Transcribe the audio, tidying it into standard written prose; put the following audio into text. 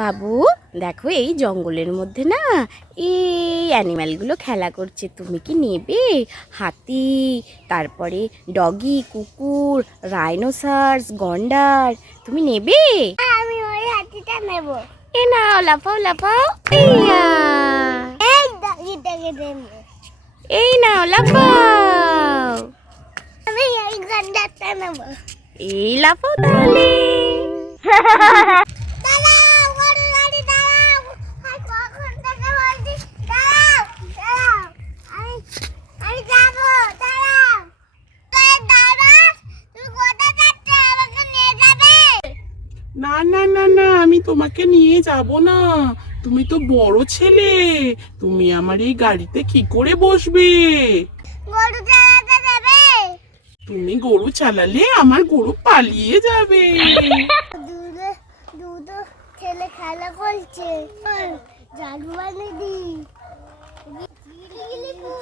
বাবু দেখো, এই জঙ্গলের মধ্যে না এই অ্যানিম্যালগুলো খেলা করছে। তুমি কি নেবে? হাতি, তারপরে ডগি, কুকুর, রাইনোসার্স, গন্ডার, তুমি নেবে? আমি ওই হাতিটা নেব। এ নাও, লাফাও লাফাও। ইয়া! এই ডগিটাকে দেব। এই নাও, লাফাও। আমি এই গন্ডারটা নেব। এই লাফাও তাহলে। দাঁড়াও, গরু গাড়ি দাঁড়াও। আর কখন থেকে বলছি দাঁড়াও, দাঁড়াও। আমি যাবো, দাঁড়াও। তুই দাঁড়া, তুই কোথায় যাচ্ছ? আমাকে নিয়ে যাবে? না না না না, আমি তোমাকে নিয়ে যাব না। তুমি তো বড় ছেলে, তুমি আমার এই গাড়িতে কি করে বসবে? গরু চালাতে দেবে? তুমি গরু চালালে আমার গরু পালিয়ে যাবে। দুটো দুটো ছেলে খেলা করছে। জাদু বানিয়ে দি। গিলি গিলি পু।